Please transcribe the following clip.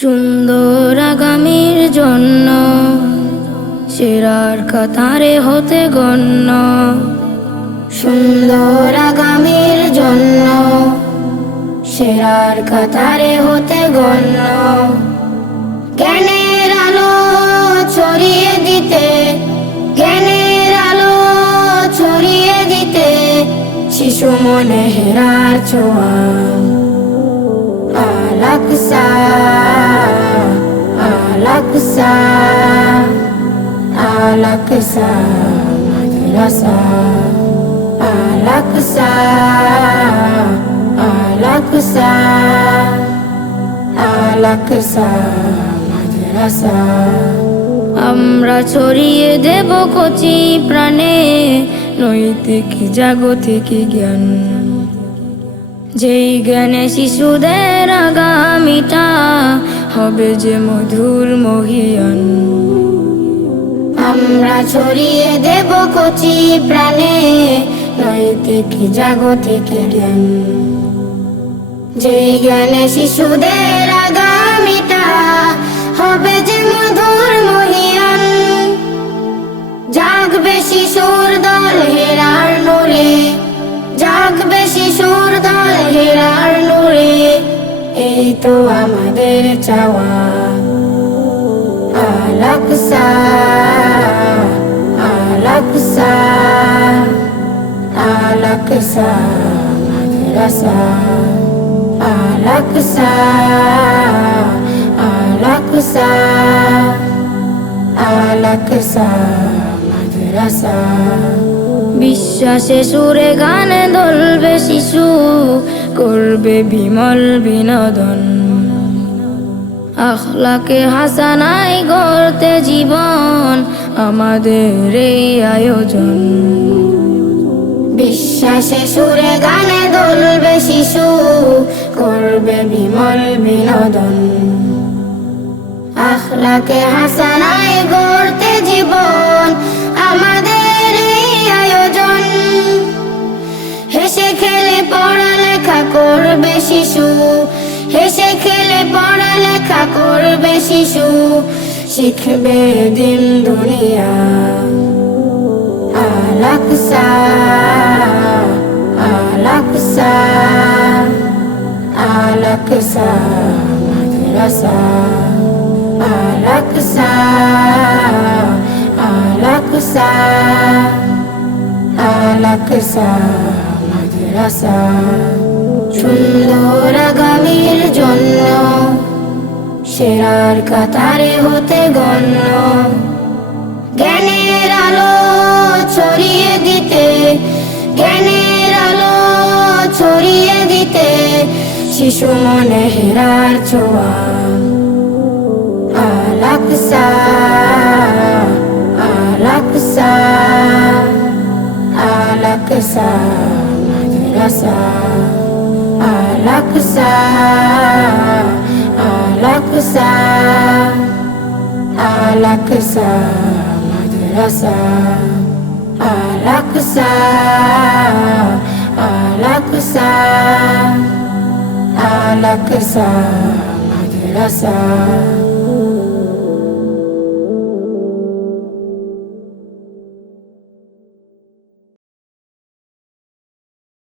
সুন্দর আগামীর জন্য সেরার কাতারে হতে গণ্য। সুন্দর আগামীর জন্য সেরার কাতারে হতে গণ্য। জ্ঞানের আলো ছড়িয়ে দিতে, জ্ঞানের আলো ছড়িয়ে দিতে শিশু মনে হেরার ছোঁয়া। আল-আকসা, আল-আকসা, আল-আকসা মাদ্রাসা। আল-আকসা, আল-আকসা, আল-আকসা মাদ্রাসা। আমরা ছড়িয়ে দেব কচি প্রাণে নৈতিক জাগতিক জ্ঞান, যেই জ্ঞানে শিশুদের আগামীটা হবে যে মধুর মহিয়ান। আমরা ছড়িয়ে দেব কচি প্রাণে নৈতিক জাগতিক জ্ঞান, যেই জ্ঞানে শিশুদের আগামীটা হবে যে মধুর মহিয়ান। জাগবে শিশুর দল হেরার নূরে, জাগবে শিশুর দল হেরার নূরে, এই তো আমাদের চাওয়া। আল-আকসা, আল-আকসা, আল-আকসা মাদ্রাসা। আল-আকসা, আল-আকসা, আল-আকসা মাদ্রাসা। বিশ্বাসে সুরে গানে দোলবে শিশু, করবে বিমল বিনোদন। আখলাকে হাসানাই গড়তে জীবন আমাদের এই আয়োজন। বিশ্বাসে সুরে গানে দোলবে শিশু, করবে বিমল বিনোদন। আখলাকে হাসানাই গড়তে জীবন আমাদের এই আয়োজন। হেসে খেলে পড়ালেখা করবে শিশু, হেসে খেলে পড়ালেখা করবে শিশু, শিখবে দিন দুনিয়া। আল-আকসা, আল-আকসা, আল-আকসা মাদ্রাসা। আল-আকসা, আল-আকসা, আল-আকসা মাদ্রাসা। সুন্দর আগামীর জন্য সেরার কাতারে হতে গণ্য। জ্ঞানের আলো ছড়িয়ে দিতে, জ্ঞানের আলো ছড়িয়ে দিতে শিশু মনে হেরার ছোঁয়া। আল-আকসা, আল-আকসা, আল-আকসা মাদ্রাসা। আল-আকসা, আল-আকসা, আল-আকসা মাদ্রাসা। আল-আকসা, আল-আকসা, আল-আকসা মাদ্রাসা।